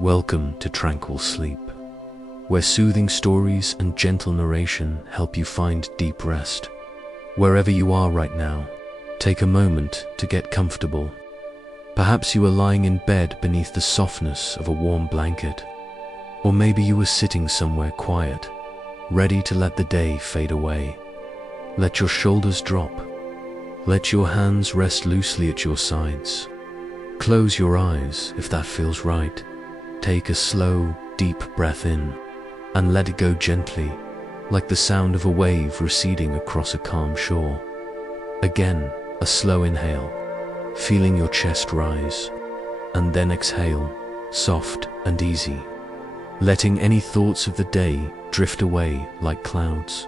Welcome to Tranquil Sleep, where soothing stories and gentle narration help you find deep rest. Wherever you are right now, take a moment to get comfortable. Perhaps you are lying in bed beneath the softness of a warm blanket, or maybe you are sitting somewhere quiet, ready to let the day fade away. Let your shoulders drop. Let your hands rest loosely at your sides. Close your eyes if that feels right. Take a slow, deep breath in and let it go gently, like the sound of a wave receding across a calm shore. Again, a slow inhale, feeling your chest rise, and then exhale, soft and easy, letting any thoughts of the day drift away like clouds.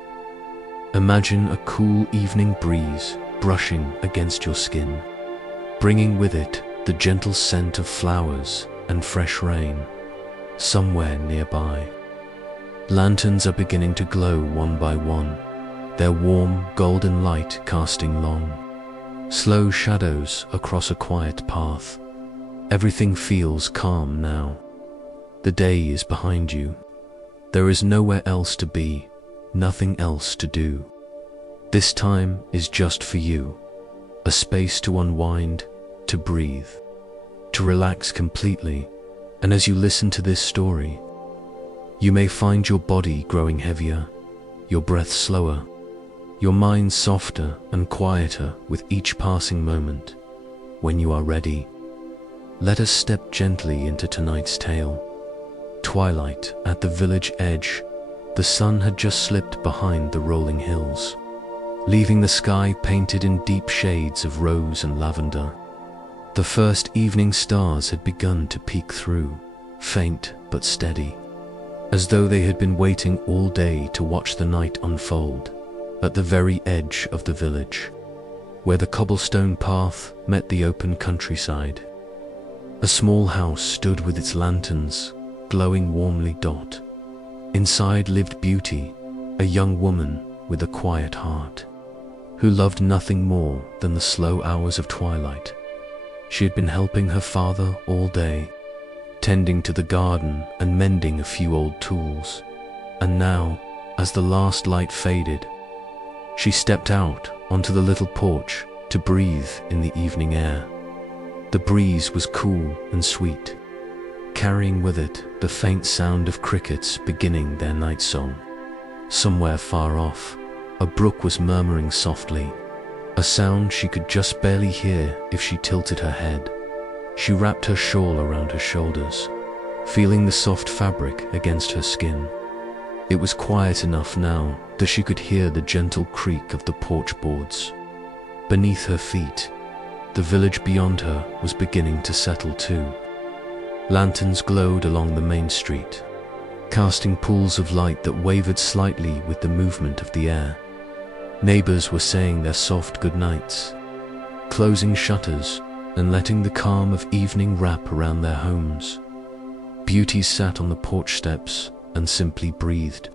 Imagine a cool evening breeze brushing against your skin, bringing with it the gentle scent of flowers and fresh rain. Somewhere nearby, lanterns are beginning to glow one by one, their warm golden light casting long, slow shadows across a quiet path. Everything feels calm now. The day is behind you. There is nowhere else to be, nothing else to do. This time is just for you, a space to unwind, to breathe, to relax completely. And as you listen to this story, you may find your body growing heavier, your breath slower, your mind softer and quieter with each passing moment. When you are ready, let us step gently into tonight's tale. Twilight at the village edge. The sun had just slipped behind the rolling hills, leaving the sky painted in deep shades of rose and lavender. The first evening stars had begun to peek through, faint but steady, as though they had been waiting all day to watch the night unfold. At the very edge of the village, where the cobblestone path met the open countryside, a small house stood with its lanterns glowing warmly. Inside lived Beauty, a young woman with a quiet heart, who loved nothing more than the slow hours of twilight. She had been helping her father all day, tending to the garden and mending a few old tools. And now, as the last light faded, she stepped out onto the little porch to breathe in the evening air. The breeze was cool and sweet, carrying with it the faint sound of crickets beginning their night song. Somewhere far off, a brook was murmuring softly, a sound she could just barely hear if she tilted her head. She wrapped her shawl around her shoulders, feeling the soft fabric against her skin. It was quiet enough now that she could hear the gentle creak of the porch boards. Beneath her feet, the village beyond her was beginning to settle too. Lanterns glowed along the main street, casting pools of light that wavered slightly with the movement of the air. Neighbors were saying their soft goodnights, closing shutters and letting the calm of evening wrap around their homes. Beauty sat on the porch steps and simply breathed,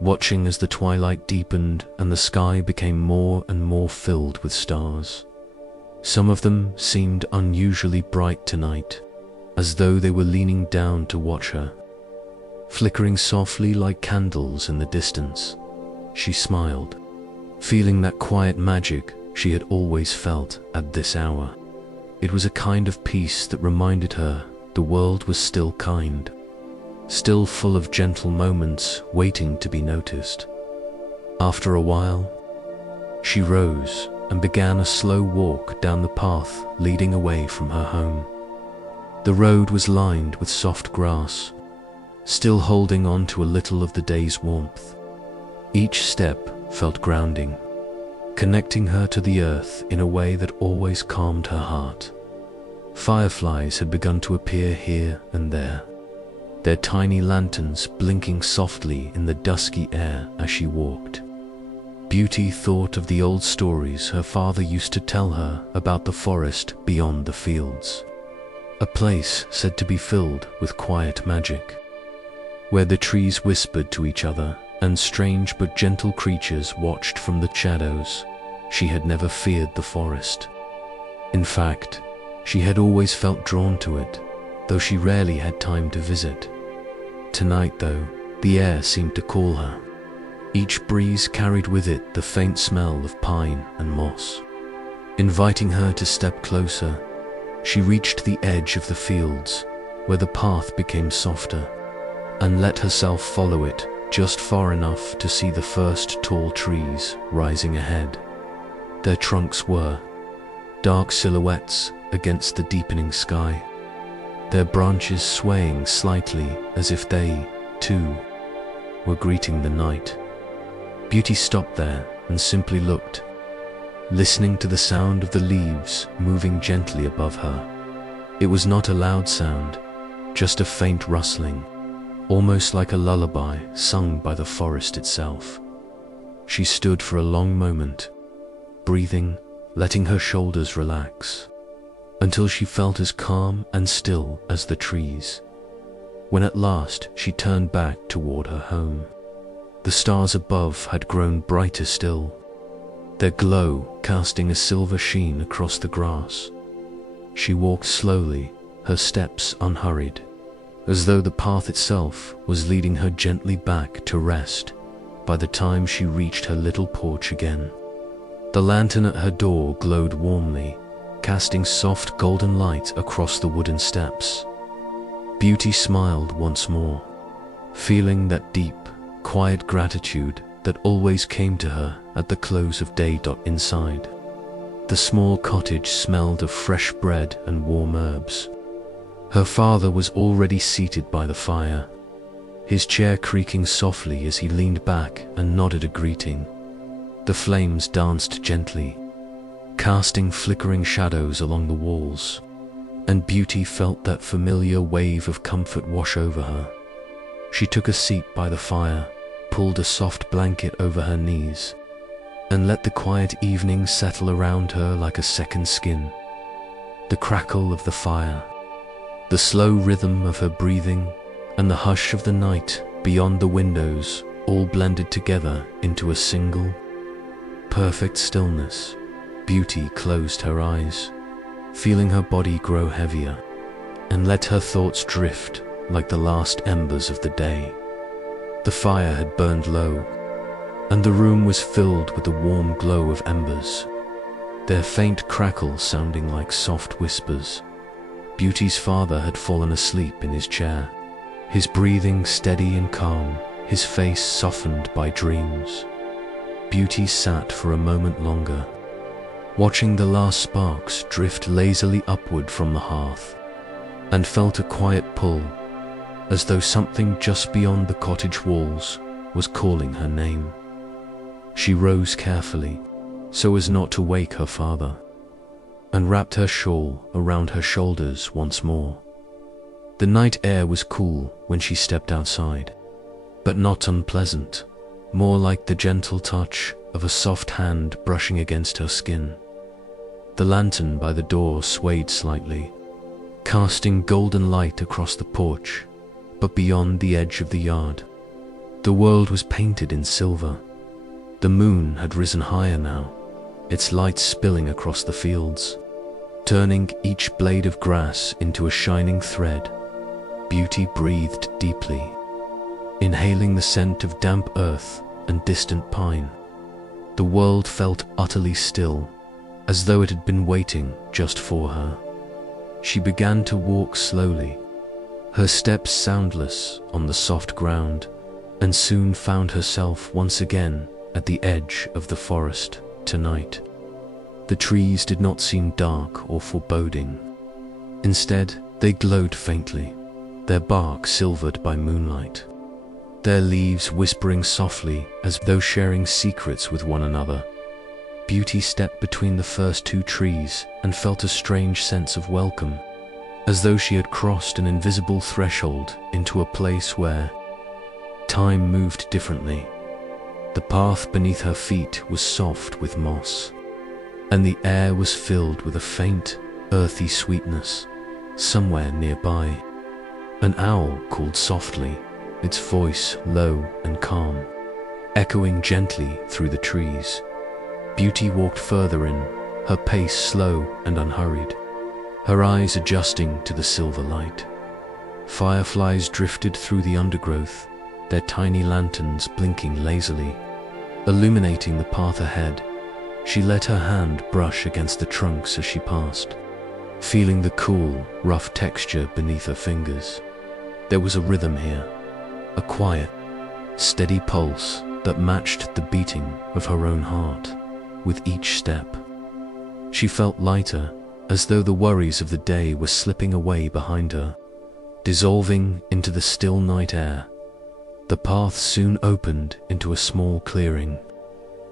watching as the twilight deepened and the sky became more and more filled with stars. Some of them seemed unusually bright tonight, as though they were leaning down to watch her. Flickering softly like candles in the distance, she smiled, feeling that quiet magic she had always felt at this hour. It was a kind of peace that reminded her the world was still kind, still full of gentle moments waiting to be noticed. After a while, she rose and began a slow walk down the path leading away from her home. The road was lined with soft grass, still holding on to a little of the day's warmth. Each step felt grounding, connecting her to the earth in a way that always calmed her heart. Fireflies had begun to appear here and there, their tiny lanterns blinking softly in the dusky air as she walked. Beauty thought of the old stories her father used to tell her about the forest beyond the fields, a place said to be filled with quiet magic, where the trees whispered to each other and strange but gentle creatures watched from the shadows. She had never feared the forest. In fact, she had always felt drawn to it, though she rarely had time to visit. Tonight, though, the air seemed to call her. Each breeze carried with it the faint smell of pine and moss. Inviting her to step closer, she reached the edge of the fields, where the path became softer, and let herself follow it just far enough to see the first tall trees rising ahead. Their trunks were dark silhouettes against the deepening sky, their branches swaying slightly as if they, too, were greeting the night. Beauty stopped there and simply looked, listening to the sound of the leaves moving gently above her. It was not a loud sound, just a faint rustling, almost like a lullaby sung by the forest itself. She stood for a long moment, breathing, letting her shoulders relax, until she felt as calm and still as the trees. When at last she turned back toward her home, the stars above had grown brighter still, their glow casting a silver sheen across the grass. She walked slowly, her steps unhurried, as though the path itself was leading her gently back to rest by the time she reached her little porch again. The lantern at her door glowed warmly, casting soft golden light across the wooden steps. Beauty smiled once more, feeling that deep, quiet gratitude that always came to her at the close of day. Inside, the small cottage smelled of fresh bread and warm herbs. Her father was already seated by the fire, his chair creaking softly as he leaned back and nodded a greeting. The flames danced gently, casting flickering shadows along the walls, and Beauty felt that familiar wave of comfort wash over her. She took a seat by the fire, pulled a soft blanket over her knees, and let the quiet evening settle around her like a second skin. The crackle of the fire, the slow rhythm of her breathing, and the hush of the night beyond the windows all blended together into a single, perfect stillness. Beauty closed her eyes, feeling her body grow heavier, and let her thoughts drift like the last embers of the day. The fire had burned low, and the room was filled with the warm glow of embers, their faint crackle sounding like soft whispers. Beauty's father had fallen asleep in his chair, his breathing steady and calm, his face softened by dreams. Beauty sat for a moment longer, watching the last sparks drift lazily upward from the hearth, and felt a quiet pull, as though something just beyond the cottage walls was calling her name. She rose carefully, so as not to wake her father, and wrapped her shawl around her shoulders once more. The night air was cool when she stepped outside, but not unpleasant, more like the gentle touch of a soft hand brushing against her skin. The lantern by the door swayed slightly, casting golden light across the porch, but beyond the edge of the yard, the world was painted in silver. The moon had risen higher now, its light spilling across the fields, turning each blade of grass into a shining thread. Beauty breathed deeply, inhaling the scent of damp earth and distant pine. The world felt utterly still, as though it had been waiting just for her. She began to walk slowly, her steps soundless on the soft ground, and soon found herself once again at the edge of the forest. Tonight, the trees did not seem dark or foreboding. Instead, they glowed faintly, their bark silvered by moonlight, their leaves whispering softly as though sharing secrets with one another. Beauty stepped between the first two trees and felt a strange sense of welcome, as though she had crossed an invisible threshold into a place where time moved differently. The path beneath her feet was soft with moss, and the air was filled with a faint, earthy sweetness. Somewhere nearby, an owl called softly, its voice low and calm, echoing gently through the trees. Beauty walked further in, her pace slow and unhurried, her eyes adjusting to the silver light. Fireflies drifted through the undergrowth, their tiny lanterns blinking lazily, illuminating the path ahead. She let her hand brush against the trunks as she passed, feeling the cool, rough texture beneath her fingers. There was a rhythm here, a quiet, steady pulse that matched the beating of her own heart with each step. She felt lighter, as though the worries of the day were slipping away behind her, dissolving into the still night air. The path soon opened into a small clearing,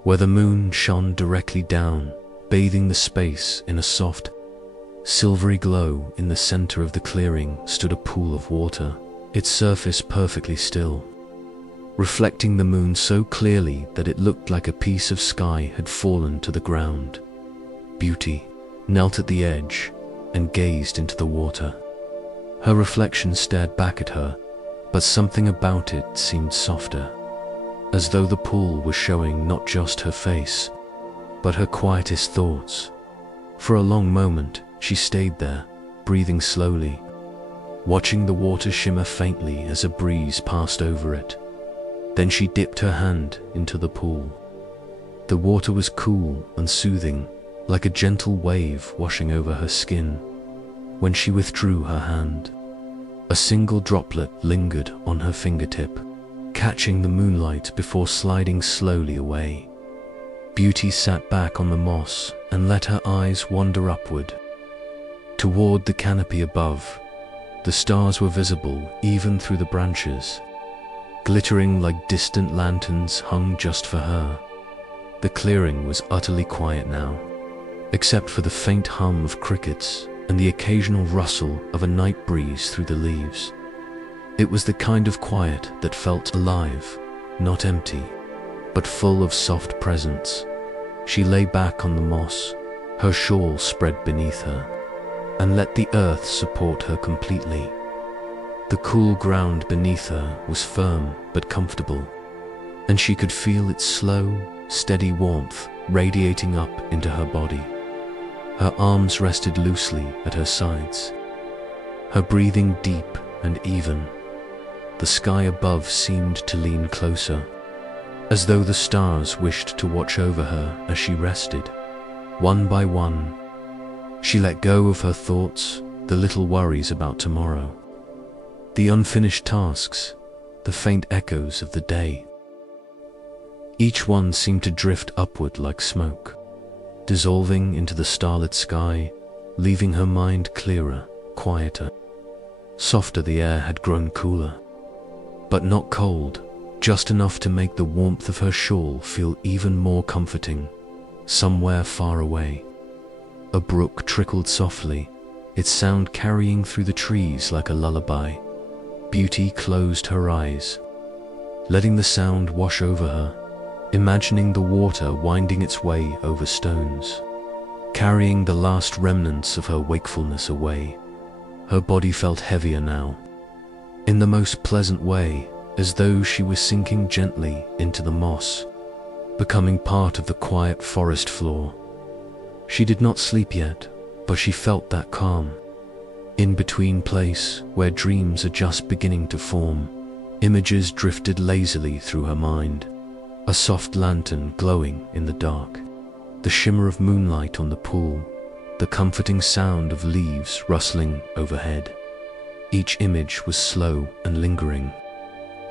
where the moon shone directly down, bathing the space in a soft, silvery glow. In the center of the clearing stood a pool of water, its surface perfectly still, reflecting the moon so clearly that it looked like a piece of sky had fallen to the ground. Beauty knelt at the edge and gazed into the water. Her reflection stared back at her, but something about it seemed softer, as though the pool was showing not just her face, but her quietest thoughts. For a long moment, she stayed there, breathing slowly, watching the water shimmer faintly as a breeze passed over it. Then she dipped her hand into the pool. The water was cool and soothing, like a gentle wave washing over her skin. When she withdrew her hand, a single droplet lingered on her fingertip, catching the moonlight before sliding slowly away. Beauty sat back on the moss and let her eyes wander upward, toward the canopy above. The stars were visible even through the branches, glittering like distant lanterns hung just for her. The clearing was utterly quiet now, except for the faint hum of crickets and the occasional rustle of a night breeze through the leaves. It was the kind of quiet that felt alive, not empty, but full of soft presence. She lay back on the moss, her shawl spread beneath her, and let the earth support her completely. The cool ground beneath her was firm but comfortable, and she could feel its slow, steady warmth radiating up into her body. Her arms rested loosely at her sides, her breathing deep and even. The sky above seemed to lean closer, as though the stars wished to watch over her as she rested. One by one, she let go of her thoughts, the little worries about tomorrow, the unfinished tasks, the faint echoes of the day. Each one seemed to drift upward like smoke, dissolving into the starlit sky, leaving her mind clearer, quieter. Softer, the air had grown cooler, but not cold, just enough to make the warmth of her shawl feel even more comforting. Somewhere far away, a brook trickled softly, its sound carrying through the trees like a lullaby. Beauty closed her eyes, letting the sound wash over her, imagining the water winding its way over stones, carrying the last remnants of her wakefulness away. Her body felt heavier now, in the most pleasant way, as though she was sinking gently into the moss, becoming part of the quiet forest floor. She did not sleep yet, but she felt that calm, in-between place where dreams are just beginning to form. Images drifted lazily through her mind, a soft lantern glowing in the dark, the shimmer of moonlight on the pool, the comforting sound of leaves rustling overhead. Each image was slow and lingering,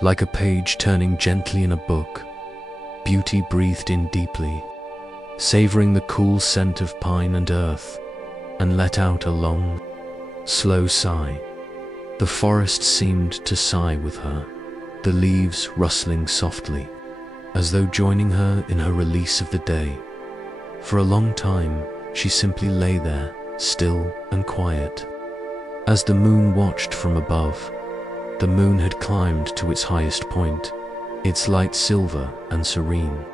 like a page turning gently in a book. Beauty breathed in deeply, savoring the cool scent of pine and earth, and let out a long, slow sigh. The forest seemed to sigh with her, the leaves rustling softly, as though joining her in her release of the day. For a long time, she simply lay there, still and quiet, as the moon watched from above. The moon had climbed to its highest point, its light silver and serene,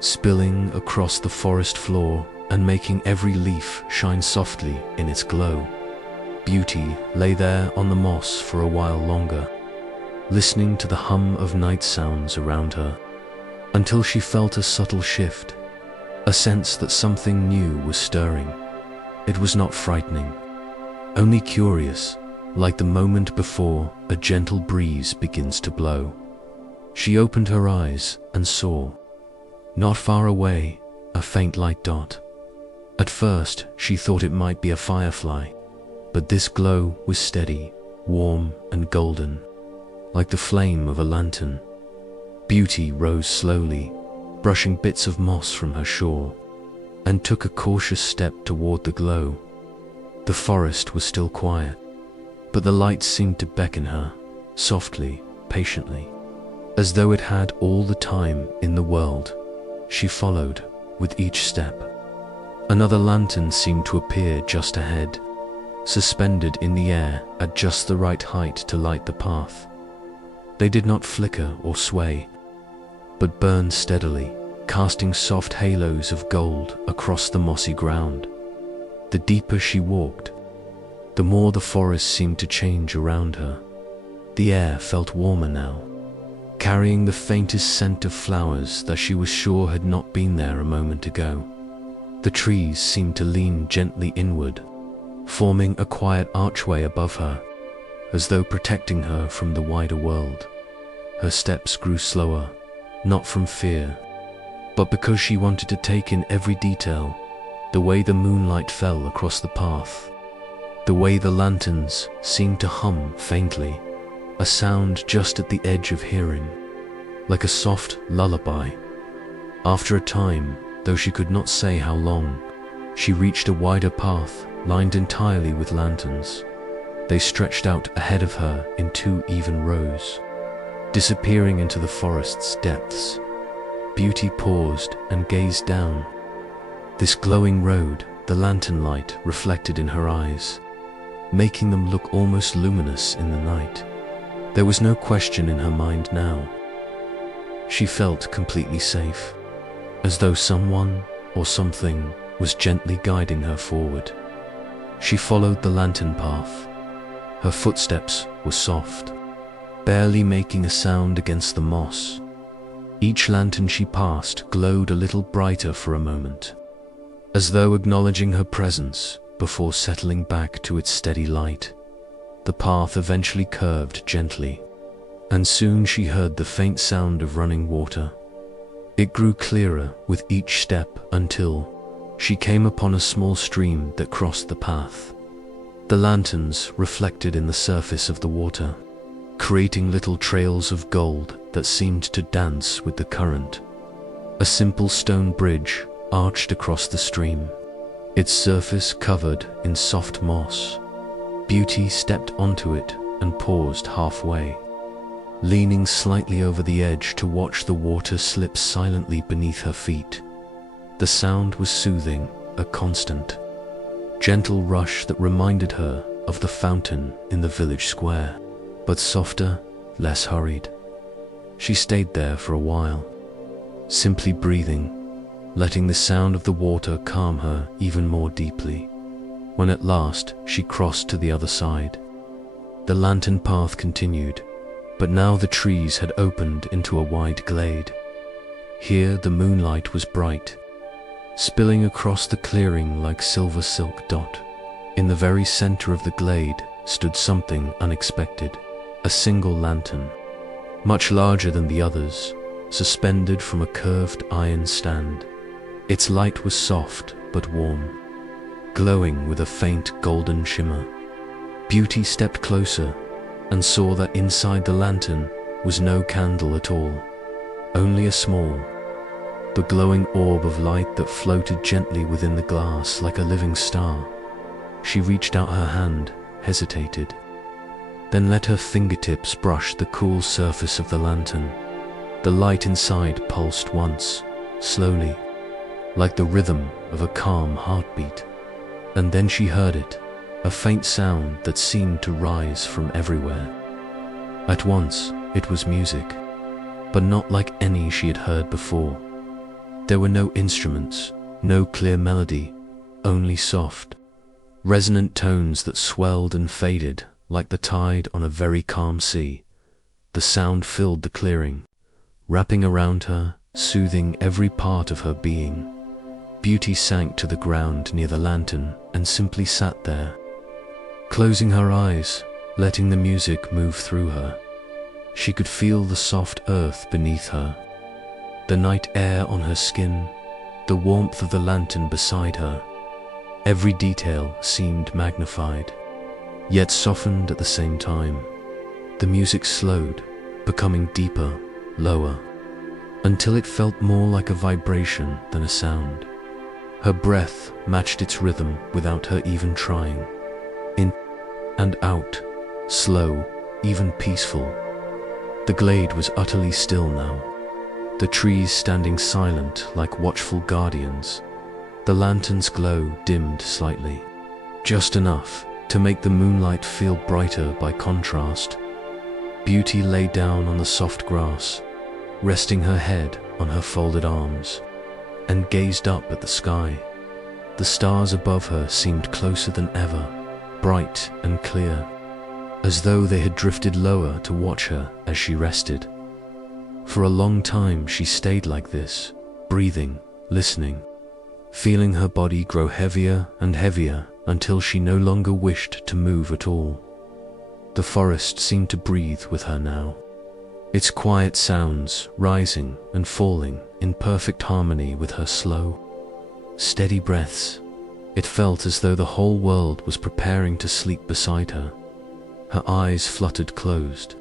spilling across the forest floor and making every leaf shine softly in its glow. Beauty lay there on the moss for a while longer, listening to the hum of night sounds around her, until she felt a subtle shift, a sense that something new was stirring. It was not frightening, only curious, like the moment before a gentle breeze begins to blow. She opened her eyes and saw, not far away, a faint light dot. At first, she thought it might be a firefly, but this glow was steady, warm and golden, like the flame of a lantern. Beauty rose slowly, brushing bits of moss from her shore, and took a cautious step toward the glow. The forest was still quiet, but the light seemed to beckon her, softly, patiently, as though it had all the time in the world. She followed with each step. Another lantern seemed to appear just ahead, suspended in the air at just the right height to light the path. They did not flicker or sway, but burned steadily, casting soft halos of gold across the mossy ground. The deeper she walked, the more the forest seemed to change around her. The air felt warmer now, carrying the faintest scent of flowers that she was sure had not been there a moment ago. The trees seemed to lean gently inward, forming a quiet archway above her, as though protecting her from the wider world. Her steps grew slower, not from fear, but because she wanted to take in every detail, the way the moonlight fell across the path, the way the lanterns seemed to hum faintly, a sound just at the edge of hearing, like a soft lullaby. After a time, though she could not say how long, she reached a wider path lined entirely with lanterns. They stretched out ahead of her in 2 even rows, disappearing into the forest's depths. Beauty paused and gazed down. This glowing road, the lantern light reflected in her eyes, making them look almost luminous in the night. There was no question in her mind now. She felt completely safe, as though someone or something was gently guiding her forward. She followed the lantern path. Her footsteps were soft, barely making a sound against the moss. Each lantern she passed glowed a little brighter for a moment, as though acknowledging her presence before settling back to its steady light. The path eventually curved gently, and soon she heard the faint sound of running water. It grew clearer with each step until she came upon a small stream that crossed the path. The lanterns reflected in the surface of the water, creating little trails of gold that seemed to dance with the current. A simple stone bridge arched across the stream, its surface covered in soft moss. Beauty stepped onto it and paused halfway, leaning slightly over the edge to watch the water slip silently beneath her feet. The sound was soothing, a constant, gentle rush that reminded her of the fountain in the village square, but softer, less hurried. She stayed there for a while, simply breathing, letting the sound of the water calm her even more deeply. When at last she crossed to the other side, the lantern path continued, but now the trees had opened into a wide glade. Here the moonlight was bright, spilling across the clearing like silver silk dot. In the very center of the glade stood something unexpected, a single lantern, much larger than the others, suspended from a curved iron stand. Its light was soft but warm, glowing with a faint golden shimmer. Beauty stepped closer and saw that inside the lantern was no candle at all, only a small, but glowing orb of light that floated gently within the glass like a living star. She reached out her hand, hesitated, then let her fingertips brush the cool surface of the lantern. The light inside pulsed once, slowly, like the rhythm of a calm heartbeat. And then she heard it, a faint sound that seemed to rise from everywhere. At once, it was music, but not like any she had heard before. There were no instruments, no clear melody, only soft, resonant tones that swelled and faded like the tide on a very calm sea. The sound filled the clearing, wrapping around her, soothing every part of her being. Beauty sank to the ground near the lantern and simply sat there, closing her eyes, letting the music move through her. She could feel the soft earth beneath her, the night air on her skin, the warmth of the lantern beside her. Every detail seemed magnified, yet softened at the same time. The music slowed, becoming deeper, lower, until it felt more like a vibration than a sound. Her breath matched its rhythm without her even trying. In and out, slow, even peaceful. The glade was utterly still now, the trees standing silent like watchful guardians. The lantern's glow dimmed slightly, just enough to make the moonlight feel brighter by contrast. Beauty lay down on the soft grass, resting her head on her folded arms, and gazed up at the sky. The stars above her seemed closer than ever, bright and clear, as though they had drifted lower to watch her as she rested. For a long time she stayed like this, breathing, listening, feeling her body grow heavier and heavier until she no longer wished to move at all. The forest seemed to breathe with her now, its quiet sounds rising and falling in perfect harmony with her slow, steady breaths. It felt as though the whole world was preparing to sleep beside her. Her eyes fluttered closed,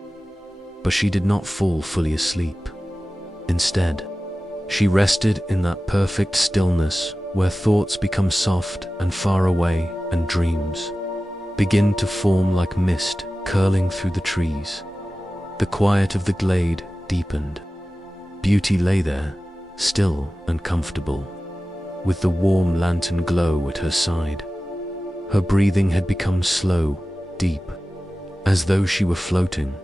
but she did not fall fully asleep. Instead, she rested in that perfect stillness where thoughts become soft and far away and dreams begin to form like mist curling through the trees. The quiet of the glade deepened. Beauty lay there, still and comfortable, with the warm lantern glow at her side. Her breathing had become slow, deep, as though she were floating.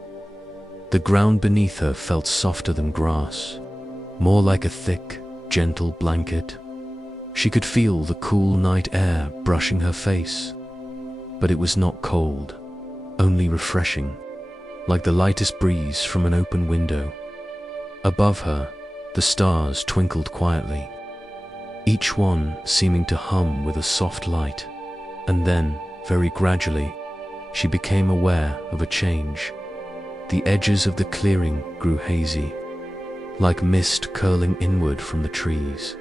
The ground beneath her felt softer than grass, more like a thick, gentle blanket. She could feel the cool night air brushing her face, but it was not cold, only refreshing, like the lightest breeze from an open window. Above her, the stars twinkled quietly, each one seeming to hum with a soft light. And then, very gradually, she became aware of a change. The edges of the clearing grew hazy, like mist curling inward from the trees.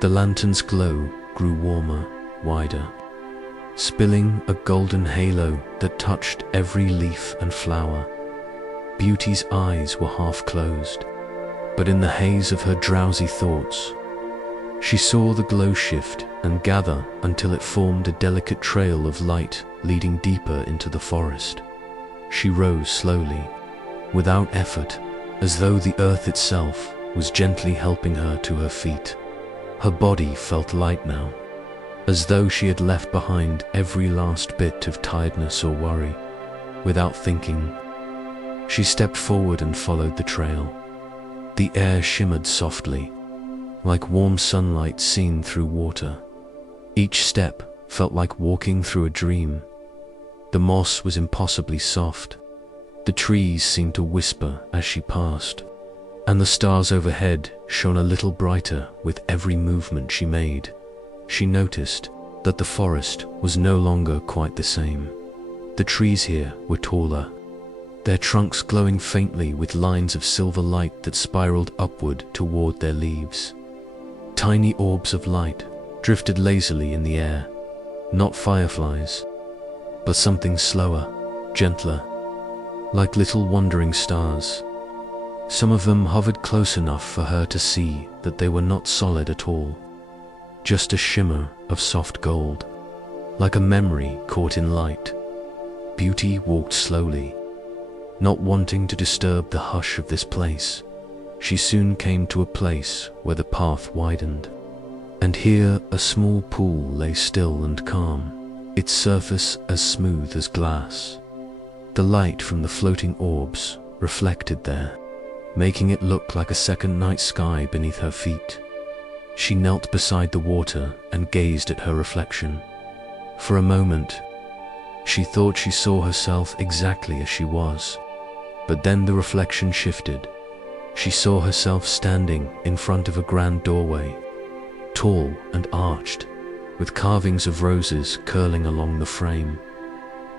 The lantern's glow grew warmer, wider, spilling a golden halo that touched every leaf and flower. Beauty's eyes were half closed, but in the haze of her drowsy thoughts, she saw the glow shift and gather until it formed a delicate trail of light leading deeper into the forest. She rose slowly, without effort, as though the earth itself was gently helping her to her feet. Her body felt light now, as though she had left behind every last bit of tiredness or worry. Without thinking, she stepped forward and followed the trail. The air shimmered softly, like warm sunlight seen through water. Each step felt like walking through a dream. The moss was impossibly soft. The trees seemed to whisper as she passed, and the stars overhead shone a little brighter with every movement she made. She noticed that the forest was no longer quite the same. The trees here were taller, their trunks glowing faintly with lines of silver light that spiraled upward toward their leaves. Tiny orbs of light drifted lazily in the air, not fireflies, but something slower, gentler, like little wandering stars. Some of them hovered close enough for her to see that they were not solid at all, just a shimmer of soft gold, like a memory caught in light. Beauty walked slowly, not wanting to disturb the hush of this place. She soon came to a place where the path widened, and here a small pool lay still and calm, its surface as smooth as glass. The light from the floating orbs reflected there, making it look like a second night sky beneath her feet. She knelt beside the water and gazed at her reflection. For a moment, she thought she saw herself exactly as she was, but then the reflection shifted. She saw herself standing in front of a grand doorway, tall and arched, with carvings of roses curling along the frame.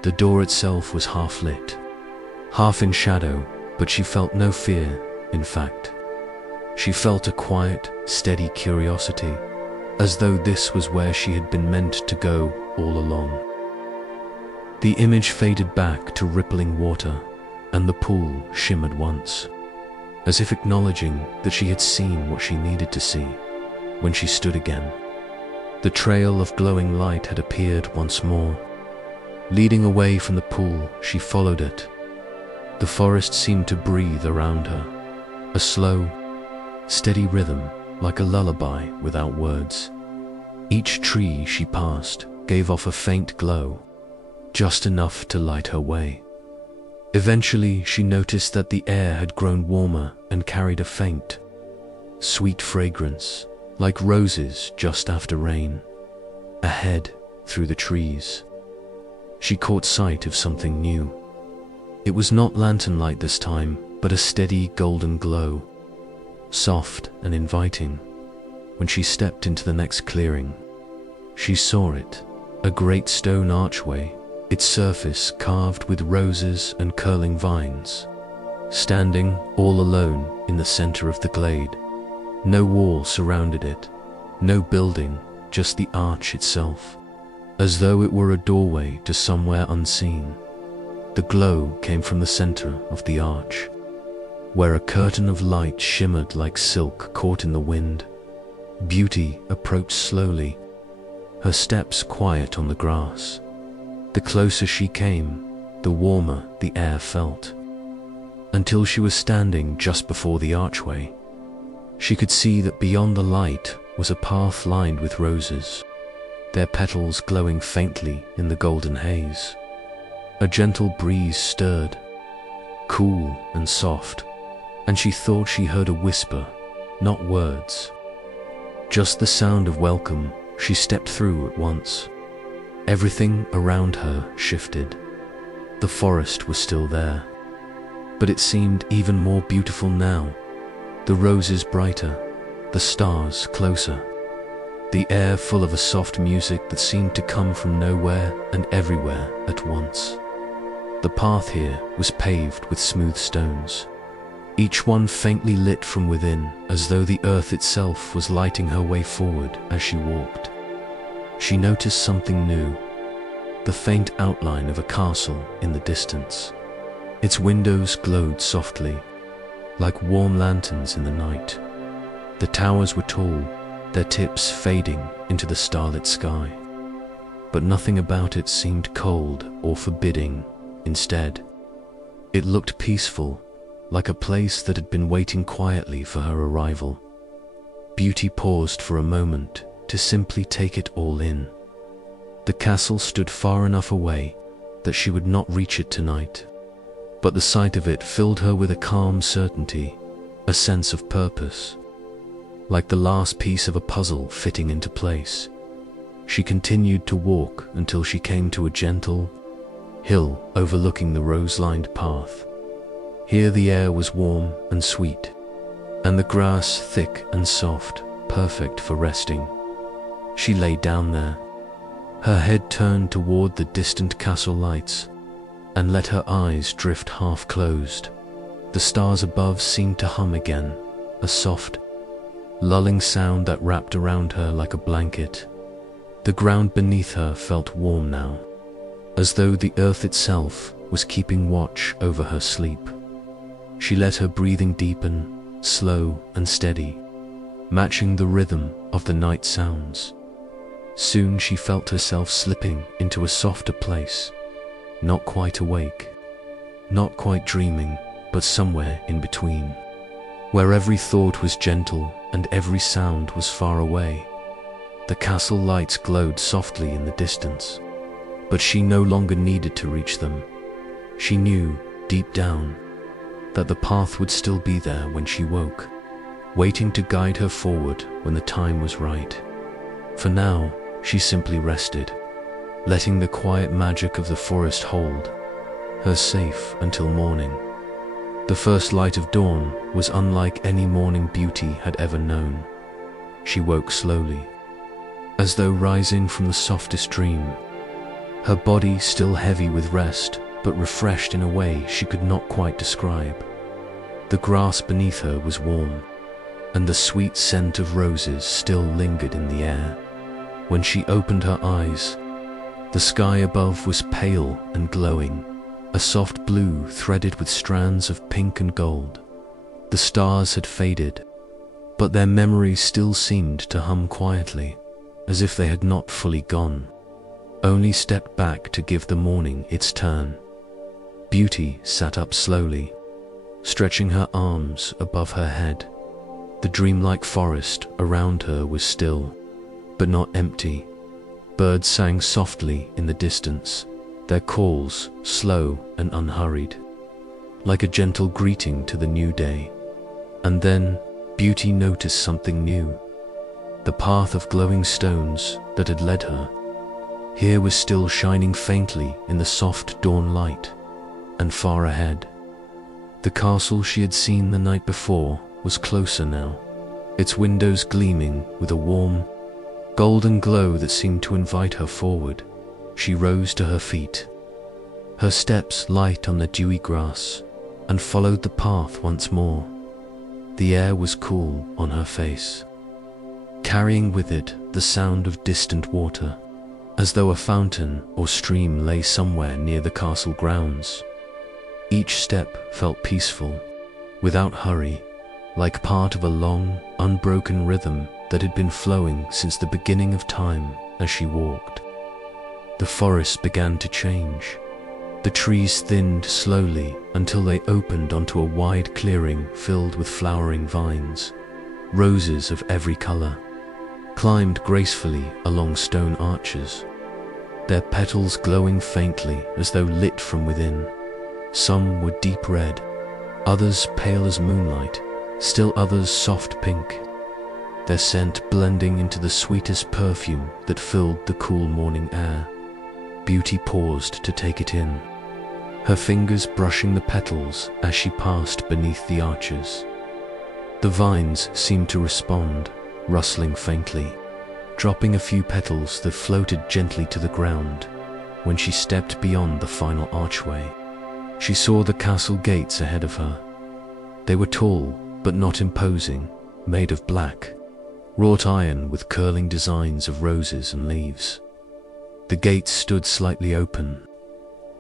The door itself was half lit, half in shadow, but she felt no fear, in fact. She felt a quiet, steady curiosity, as though this was where she had been meant to go all along. The image faded back to rippling water, and the pool shimmered once, as if acknowledging that she had seen what she needed to see. When she stood again, the trail of glowing light had appeared once more. Leading away from the pool, she followed it. The forest seemed to breathe around her, a slow, steady rhythm like a lullaby without words. Each tree she passed gave off a faint glow, just enough to light her way. Eventually, she noticed that the air had grown warmer and carried a faint, sweet fragrance, like roses just after rain. Ahead, through the trees, she caught sight of something new. It was not lantern light this time, but a steady golden glow, soft and inviting. When she stepped into the next clearing, she saw it, a great stone archway, its surface carved with roses and curling vines, standing all alone in the center of the glade. No wall surrounded it, no building, just the arch itself, as though it were a doorway to somewhere unseen. The glow came from the center of the arch, where a curtain of light shimmered like silk caught in the wind. Beauty approached slowly, her steps quiet on the grass. The closer she came, the warmer the air felt, until she was standing just before the archway. She could see that beyond the light was a path lined with roses, their petals glowing faintly in the golden haze. A gentle breeze stirred, cool and soft, and she thought she heard a whisper, not words, just the sound of welcome. She stepped through at once. Everything around her shifted. The forest was still there, but it seemed even more beautiful now. The roses brighter, the stars closer, the air full of a soft music that seemed to come from nowhere and everywhere at once. The path here was paved with smooth stones, each one faintly lit from within, as though the earth itself was lighting her way forward as she walked. She noticed something new, the faint outline of a castle in the distance. Its windows glowed softly, like warm lanterns in the night. The towers were tall, their tips fading into the starlit sky. But nothing about it seemed cold or forbidding. Instead, it looked peaceful, like a place that had been waiting quietly for her arrival. Beauty paused for a moment to simply take it all in. The castle stood far enough away that she would not reach it tonight, but the sight of it filled her with a calm certainty, a sense of purpose, like the last piece of a puzzle fitting into place. She continued to walk until she came to a gentle hill overlooking the rose-lined path. Here the air was warm and sweet, and the grass thick and soft, perfect for resting. She lay down there, her head turned toward the distant castle lights, and let her eyes drift half closed. The stars above seemed to hum again, a soft, lulling sound that wrapped around her like a blanket. The ground beneath her felt warm now, as though the earth itself was keeping watch over her sleep. She let her breathing deepen, slow and steady, matching the rhythm of the night sounds. Soon she felt herself slipping into a softer place, not quite awake, not quite dreaming, but somewhere in between, where every thought was gentle and every sound was far away. The castle lights glowed softly in the distance, but she no longer needed to reach them. She knew, deep down, that the path would still be there when she woke, waiting to guide her forward when the time was right. For now, she simply rested, letting the quiet magic of the forest hold her safe until morning. The first light of dawn was unlike any morning Beauty had ever known. She woke slowly, as though rising from the softest dream. her body still heavy with rest, but refreshed in a way she could not quite describe. The grass beneath her was warm, and the sweet scent of roses still lingered in the air. When she opened her eyes, the sky above was pale and glowing, a soft blue threaded with strands of pink and gold. The stars had faded, but their memories still seemed to hum quietly, as if they had not fully gone, only stepped back to give the morning its turn. Beauty sat up slowly, stretching her arms above her head. The dreamlike forest around her was still, but not empty. Birds sang softly in the distance, their calls slow and unhurried, like a gentle greeting to the new day. And then Beauty noticed something new. The path of glowing stones that had led her here was still shining faintly in the soft dawn light, and far ahead, the castle she had seen the night before was closer now, its windows gleaming with a warm, golden glow that seemed to invite her forward. She rose to her feet, her steps light on the dewy grass, and followed the path once more. The air was cool on her face, carrying with it the sound of distant water, as though a fountain or stream lay somewhere near the castle grounds. Each step felt peaceful, without hurry, like part of a long, unbroken rhythm that had been flowing since the beginning of time. As she walked, the forest began to change. The trees thinned slowly until they opened onto a wide clearing filled with flowering vines. Roses of every color climbed gracefully along stone arches, their petals glowing faintly as though lit from within. Some were deep red, others pale as moonlight, still others soft pink, their scent blending into the sweetest perfume that filled the cool morning air. Beauty paused to take it in, her fingers brushing the petals as she passed beneath the arches. The vines seemed to respond, rustling faintly, dropping a few petals that floated gently to the ground. When she stepped beyond the final archway, she saw the castle gates ahead of her. They were tall, but not imposing, made of black, wrought iron with curling designs of roses and leaves. The gates stood slightly open,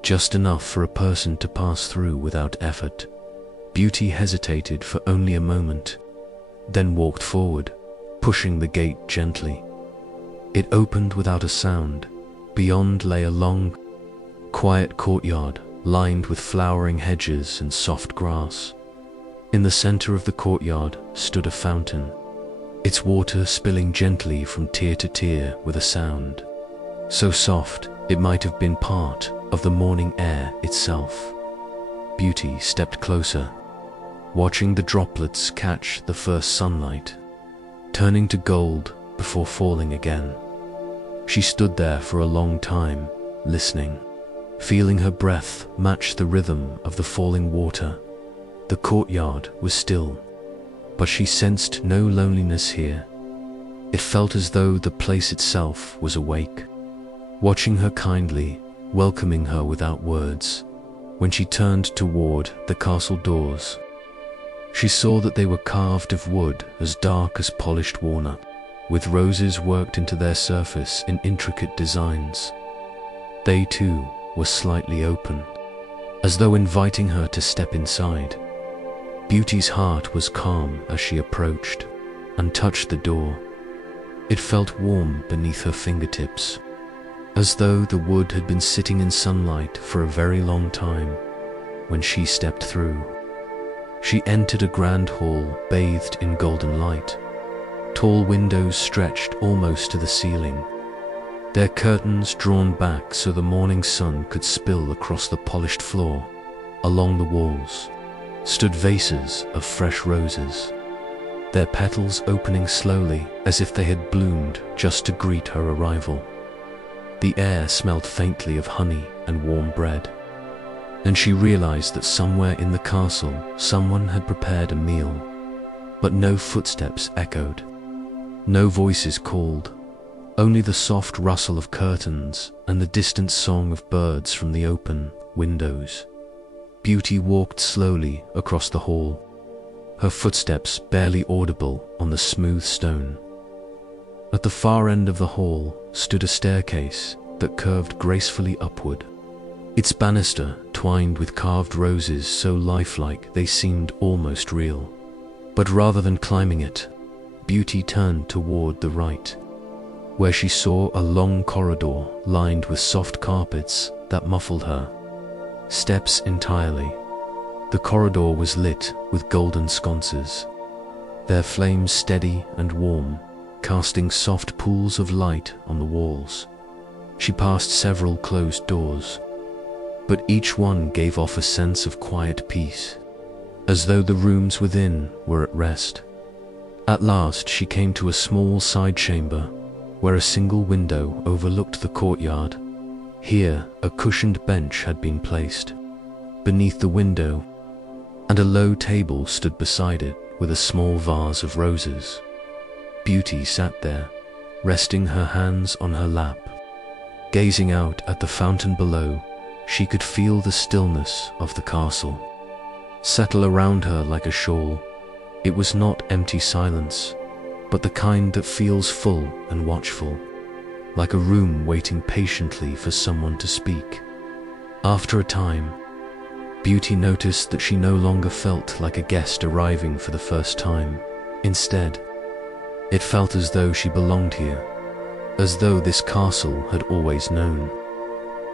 just enough for a person to pass through without effort. Beauty hesitated for only a moment, then walked forward, pushing the gate gently. It opened without a sound. Beyond lay a long, quiet courtyard lined with flowering hedges and soft grass. In the center of the courtyard stood a fountain, its water spilling gently from tier to tier with a sound so soft it might have been part of the morning air itself. Beauty stepped closer, watching the droplets catch the first sunlight, turning to gold before falling again. She stood there for a long time, listening, feeling her breath match the rhythm of the falling water. The courtyard was still, but she sensed no loneliness here. It felt as though the place itself was awake, watching her kindly, welcoming her without words. When she turned toward the castle doors, she saw that they were carved of wood as dark as polished walnut, with roses worked into their surface in intricate designs. They too were slightly open, as though inviting her to step inside. Beauty's heart was calm as she approached and touched the door. It felt warm beneath her fingertips, as though the wood had been sitting in sunlight for a very long time. When she stepped through, she entered a grand hall bathed in golden light. Tall windows stretched almost to the ceiling, their curtains drawn back so the morning sun could spill across the polished floor. Along the walls stood vases of fresh roses, their petals opening slowly as if they had bloomed just to greet her arrival. The air smelled faintly of honey and warm bread, and she realized that somewhere in the castle someone had prepared a meal. But no footsteps echoed, no voices called, only the soft rustle of curtains and the distant song of birds from the open windows. Beauty walked slowly across the hall, her footsteps barely audible on the smooth stone. At the far end of the hall stood a staircase that curved gracefully upward, its banister twined with carved roses so lifelike they seemed almost real. But rather than climbing it, Beauty turned toward the right, where she saw a long corridor lined with soft carpets that muffled her steps entirely. The corridor was lit with golden sconces, their flames steady and warm, casting soft pools of light on the walls. She passed several closed doors, but each one gave off a sense of quiet peace, as though the rooms within were at rest. At last she came to a small side chamber, where a single window overlooked the courtyard. Here a cushioned bench had been placed beneath the window, and a low table stood beside it with a small vase of roses. Beauty sat there, resting her hands on her lap. Gazing out at the fountain below, she could feel the stillness of the castle settle around her like a shawl. It was not empty silence, but the kind that feels full and watchful, like a room waiting patiently for someone to speak. After a time, Beauty noticed that she no longer felt like a guest arriving for the first time. Instead, it felt as though she belonged here, as though this castle had always known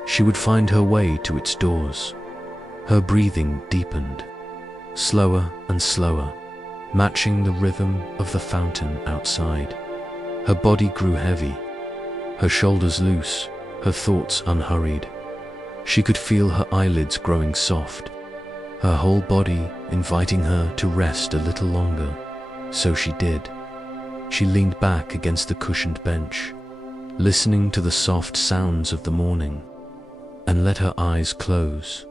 she would find her way to its doors. Her breathing deepened, slower and slower, matching the rhythm of the fountain outside. Her body grew heavy, her shoulders loose, her thoughts unhurried. She could feel her eyelids growing soft, her whole body inviting her to rest a little longer. So she did. She leaned back against the cushioned bench, listening to the soft sounds of the morning, and let her eyes close.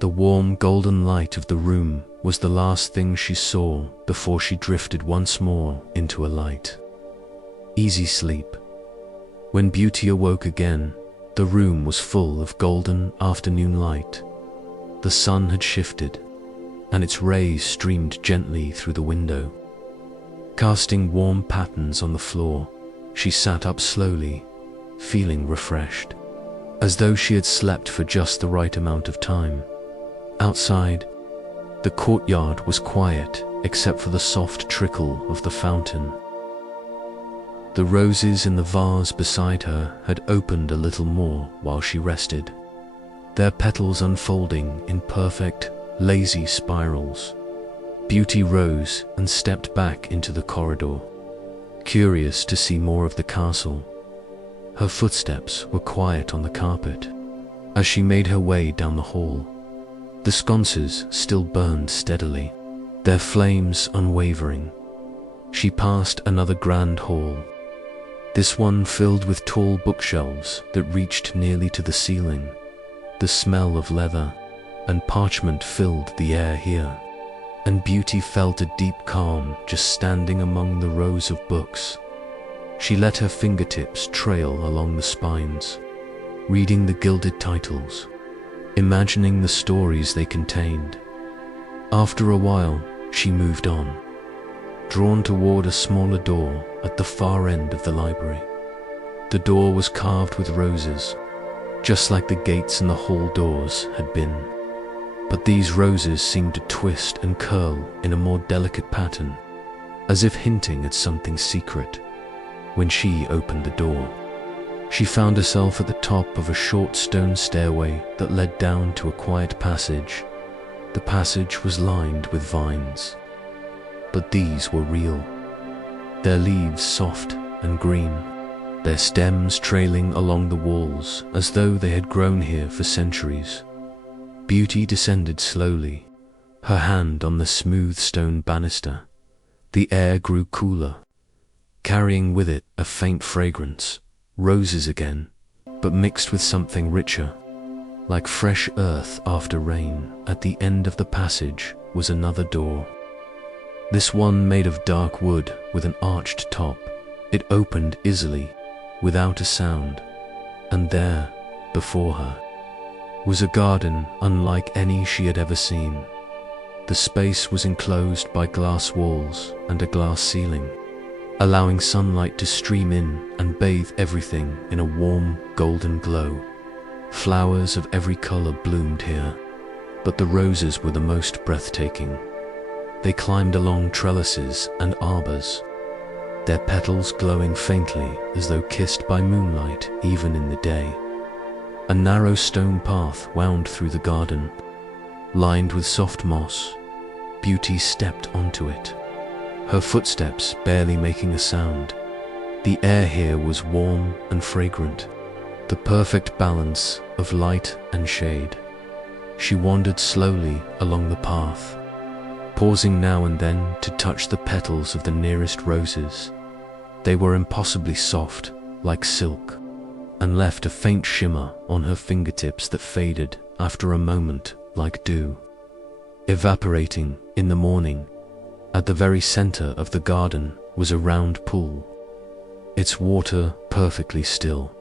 The warm golden light of the room was the last thing she saw before she drifted once more into a light, easy sleep. When Beauty awoke again, the room was full of golden afternoon light. The sun had shifted, and its rays streamed gently through the window, casting warm patterns on the floor. She sat up slowly, feeling refreshed, as though she had slept for just the right amount of time. Outside, the courtyard was quiet except for the soft trickle of the fountain. The roses in the vase beside her had opened a little more while she rested, their petals unfolding in perfect, lazy spirals. Beauty rose and stepped back into the corridor, curious to see more of the castle. Her footsteps were quiet on the carpet as she made her way down the hall. The sconces still burned steadily, their flames unwavering. She passed another grand hall, this one filled with tall bookshelves that reached nearly to the ceiling. The smell of leather and parchment filled the air here, and Beauty felt a deep calm just standing among the rows of books. She let her fingertips trail along the spines, reading the gilded titles, imagining the stories they contained. After a while, she moved on, drawn toward a smaller door at the far end of the library. The door was carved with roses, just like the gates and the hall doors had been. But these roses seemed to twist and curl in a more delicate pattern, as if hinting at something secret. When she opened the door, she found herself at the top of a short stone stairway that led down to a quiet passage. The passage was lined with vines, but these were real, their leaves soft and green, their stems trailing along the walls as though they had grown here for centuries. Beauty descended slowly, her hand on the smooth stone banister. The air grew cooler, carrying with it a faint fragrance, roses again, but mixed with something richer, like fresh earth after rain. At the end of the passage was another door, this one made of dark wood with an arched top. It opened easily, without a sound, and there, before her, was a garden unlike any she had ever seen. The space was enclosed by glass walls and a glass ceiling, allowing sunlight to stream in and bathe everything in a warm, golden glow. Flowers of every color bloomed here, but the roses were the most breathtaking. They climbed along trellises and arbors, their petals glowing faintly as though kissed by moonlight even in the day. A narrow stone path wound through the garden, lined with soft moss. Beauty stepped onto it, her footsteps barely making a sound. The air here was warm and fragrant, the perfect balance of light and shade. She wandered slowly along the path, pausing now and then to touch the petals of the nearest roses. They were impossibly soft, like silk, and left a faint shimmer on her fingertips that faded after a moment like dew. Evaporating in the morning, at the very center of the garden was a round pool, its water perfectly still.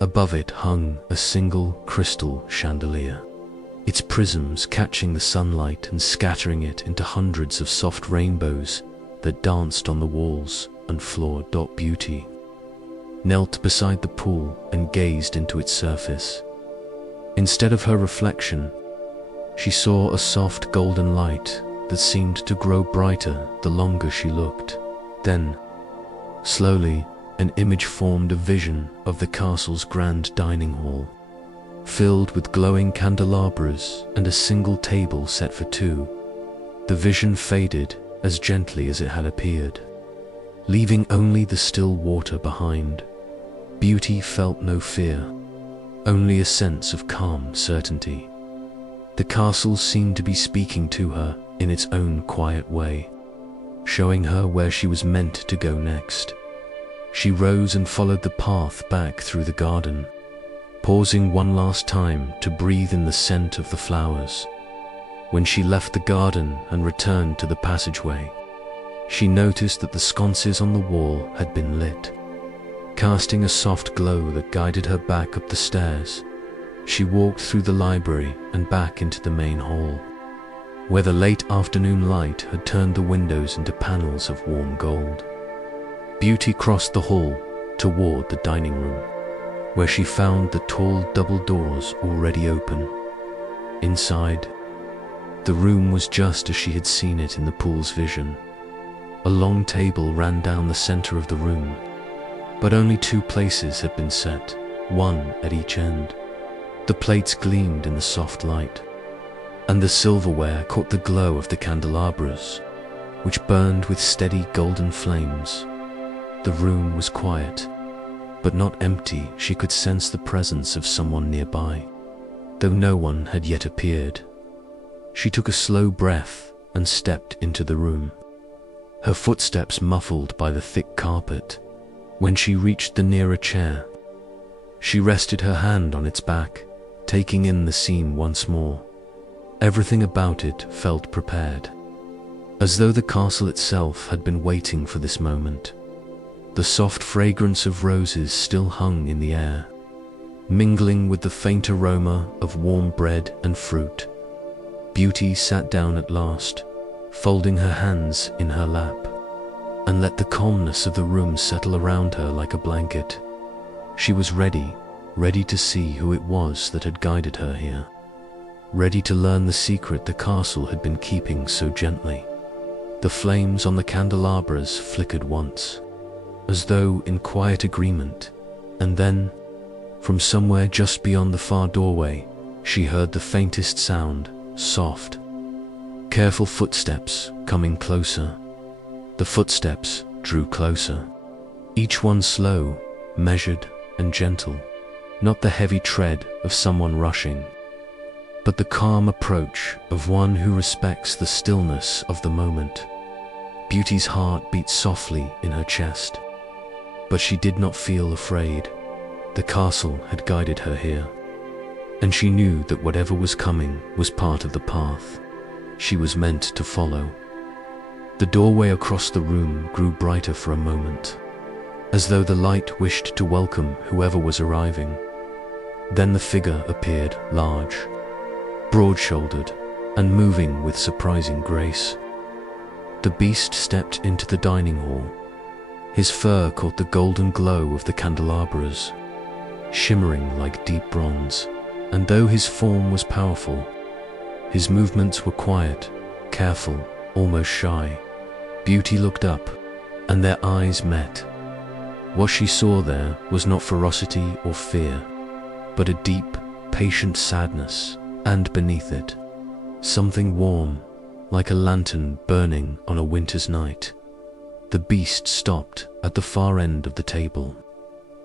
Above it hung a single crystal chandelier, its prisms catching the sunlight and scattering it into hundreds of soft rainbows that danced on the walls and floor. Beauty knelt beside the pool and gazed into its surface. Instead of her reflection, she saw a soft golden light that seemed to grow brighter the longer she looked. Then, slowly, an image formed a vision of the castle's grand dining hall, filled with glowing candelabras and a single table set for two. The vision faded as gently as it had appeared, leaving only the still water behind. Beauty felt no fear, only a sense of calm certainty. The castle seemed to be speaking to her in its own quiet way, showing her where she was meant to go next. She rose and followed the path back through the garden, pausing one last time to breathe in the scent of the flowers. When she left the garden and returned to the passageway, she noticed that the sconces on the wall had been lit, casting a soft glow that guided her back up the stairs. She walked through the library and back into the main hall, where the late afternoon light had turned the windows into panels of warm gold. Beauty crossed the hall toward the dining room, where she found the tall double doors already open. Inside, the room was just as she had seen it in the pool's vision. A long table ran down the center of the room, but only two places had been set, one at each end. The plates gleamed in the soft light, and the silverware caught the glow of the candelabras, which burned with steady golden flames. The room was quiet, but not empty. She could sense the presence of someone nearby, though no one had yet appeared. She took a slow breath and stepped into the room, her footsteps muffled by the thick carpet. When she reached the nearer chair, she rested her hand on its back, taking in the scene once more. Everything about it felt prepared, as though the castle itself had been waiting for this moment. The soft fragrance of roses still hung in the air, mingling with the faint aroma of warm bread and fruit. Beauty sat down at last, folding her hands in her lap, and let the calmness of the room settle around her like a blanket. She was ready to see who it was that had guided her here, ready to learn the secret the castle had been keeping so gently. The flames on the candelabras flickered once, as though in quiet agreement, and then, from somewhere just beyond the far doorway, she heard the faintest sound, soft, careful footsteps coming closer. The footsteps drew closer, each one slow, measured, and gentle, not the heavy tread of someone rushing, but the calm approach of one who respects the stillness of the moment. Beauty's heart beat softly in her chest, but she did not feel afraid. The castle had guided her here, and she knew that whatever was coming was part of the path she was meant to follow. The doorway across the room grew brighter for a moment, as though the light wished to welcome whoever was arriving. Then the figure appeared, large, broad-shouldered, and moving with surprising grace. The beast stepped into the dining hall. His fur caught the golden glow of the candelabras, shimmering like deep bronze, and though his form was powerful, his movements were quiet, careful, almost shy. Beauty looked up, and their eyes met. What she saw there was not ferocity or fear, but a deep, patient sadness, and beneath it, something warm, like a lantern burning on a winter's night. The beast stopped at the far end of the table,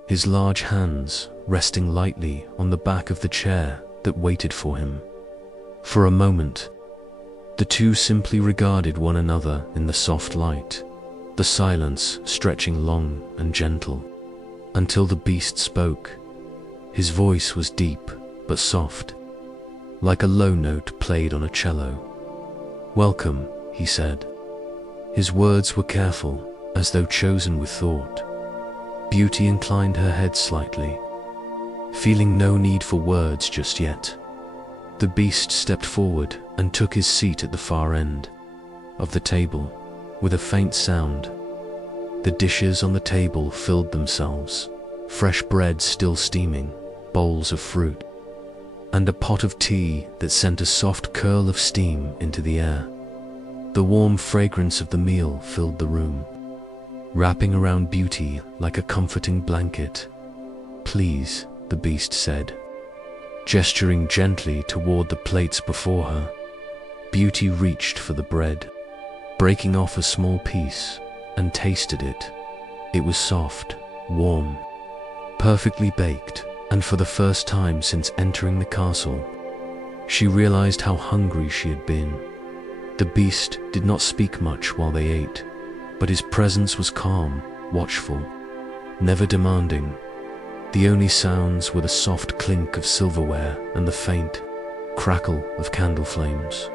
his large hands resting lightly on the back of the chair that waited for him. For a moment, the two simply regarded one another in the soft light, the silence stretching long and gentle, until the beast spoke. His voice was deep but soft, like a low note played on a cello. "Welcome," he said. His words were careful, as though chosen with thought. Beauty inclined her head slightly, feeling no need for words just yet. The beast stepped forward and took his seat at the far end of the table. With a faint sound, the dishes on the table filled themselves, fresh bread still steaming, bowls of fruit, and a pot of tea that sent a soft curl of steam into the air. The warm fragrance of the meal filled the room, wrapping around Beauty like a comforting blanket. "Please," the beast said, gesturing gently toward the plates before her. Beauty reached for the bread, breaking off a small piece, and tasted it. It was soft, warm, perfectly baked, and for the first time since entering the castle, she realized how hungry she had been. The beast did not speak much while they ate, but his presence was calm, watchful, never demanding. The only sounds were the soft clink of silverware and the faint crackle of candle flames.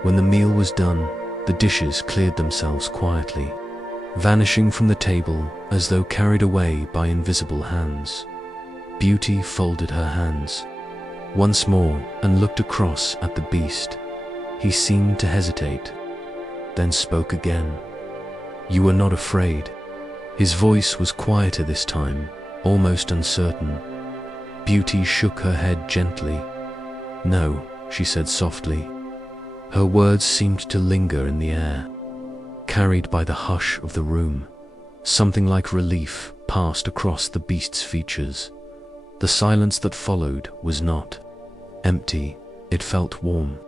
When the meal was done, the dishes cleared themselves quietly, vanishing from the table as though carried away by invisible hands. Beauty folded her hands once more and looked across at the beast. He seemed to hesitate, then spoke again. "You are not afraid?" His voice was quieter this time, almost uncertain. Beauty shook her head gently. "No," she said softly. Her words seemed to linger in the air, carried by the hush of the room. Something like relief passed across the beast's features. The silence that followed was not empty, it felt warm,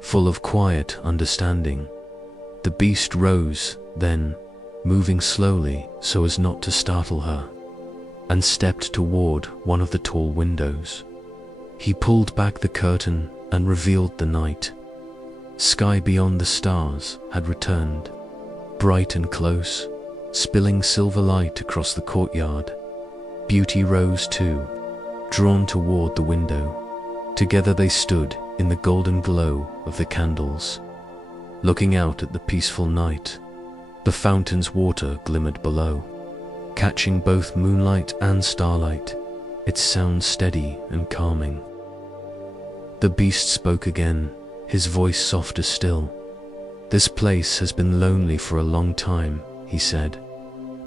full of quiet understanding. The beast rose, then, moving slowly so as not to startle her, and stepped toward one of the tall windows. He pulled back the curtain and revealed the night. Sky beyond the stars had returned, bright and close, spilling silver light across the courtyard. Beauty rose too, drawn toward the window. Together they stood in the golden glow of the candles, looking out at the peaceful night. The fountain's water glimmered below, catching both moonlight and starlight, its sound steady and calming. The beast spoke again, his voice softer still. "This place has been lonely for a long time," he said,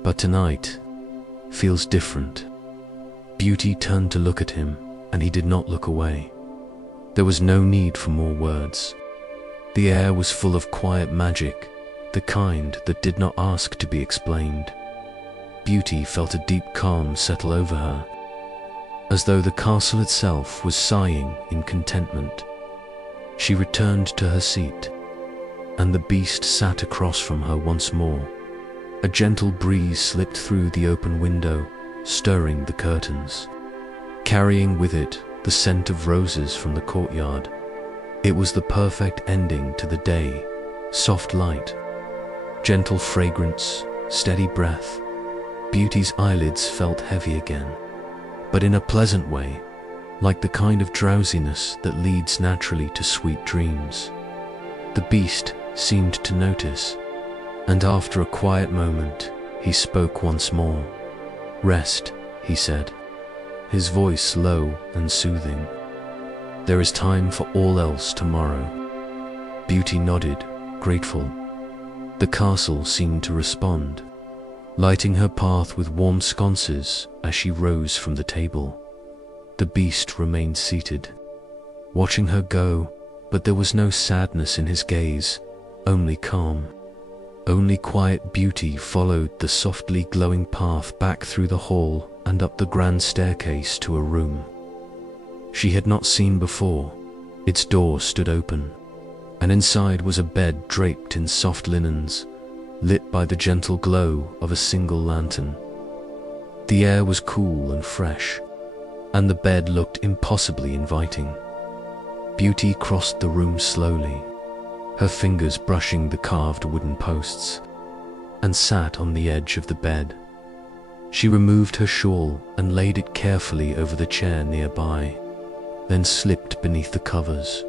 "but tonight feels different." Beauty turned to look at him, and he did not look away. There was no need for more words. The air was full of quiet magic, the kind that did not ask to be explained. Beauty felt a deep calm settle over her, as though the castle itself was sighing in contentment. She returned to her seat, and the beast sat across from her once more. A gentle breeze slipped through the open window, stirring the curtains, carrying with it the scent of roses from the courtyard. It was the perfect ending to the day. Soft light, gentle fragrance, steady breath. Beauty's eyelids felt heavy again, but in a pleasant way, like the kind of drowsiness that leads naturally to sweet dreams. The beast seemed to notice, and after a quiet moment, He spoke once more. "Rest," he said, his voice low and soothing. "There is time for all else tomorrow." Beauty nodded, grateful. The castle seemed to respond, lighting her path with warm sconces as she rose from the table. The beast remained seated, watching her go, but there was no sadness in his gaze, only calm. Only quiet beauty followed the softly glowing path back through the hall and up the grand staircase to a room she had not seen before. Its door stood open, and inside was a bed draped in soft linens, lit by the gentle glow of a single lantern. The air was cool and fresh, and the bed looked impossibly inviting. Beauty crossed the room slowly, her fingers brushing the carved wooden posts, and sat on the edge of the bed. She removed her shawl and laid it carefully over the chair nearby, then slipped beneath the covers.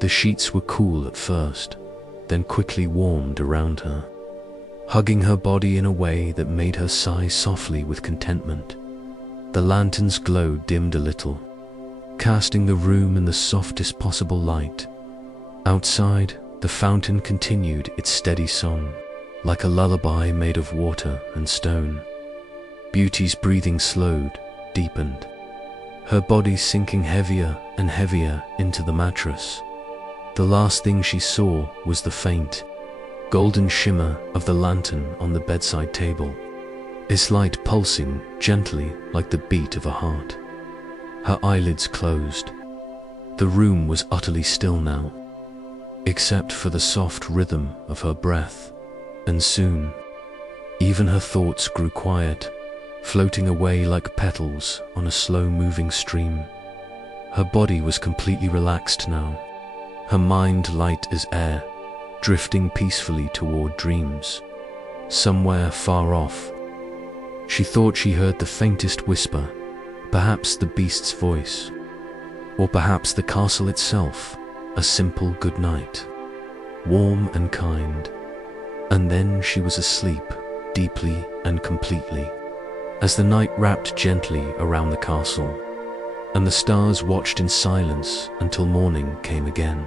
The sheets were cool at first, then quickly warmed around her, hugging her body in a way that made her sigh softly with contentment. The lantern's glow dimmed a little, casting the room in the softest possible light. Outside, the fountain continued its steady song, like a lullaby made of water and stone. Beauty's breathing slowed, deepened, her body sinking heavier and heavier into the mattress. The last thing she saw was the faint, golden shimmer of the lantern on the bedside table, its light pulsing gently like the beat of a heart. Her eyelids closed. The room was utterly still now, except for the soft rhythm of her breath, and soon, even her thoughts grew quiet, floating away like petals on a slow-moving stream. Her body was completely relaxed now, her mind light as air, drifting peacefully toward dreams. Somewhere far off, she thought she heard the faintest whisper, perhaps the beast's voice, or perhaps the castle itself, a simple good night, warm and kind. And then she was asleep, deeply and completely, as the night wrapped gently around the castle, and the stars watched in silence until morning came again.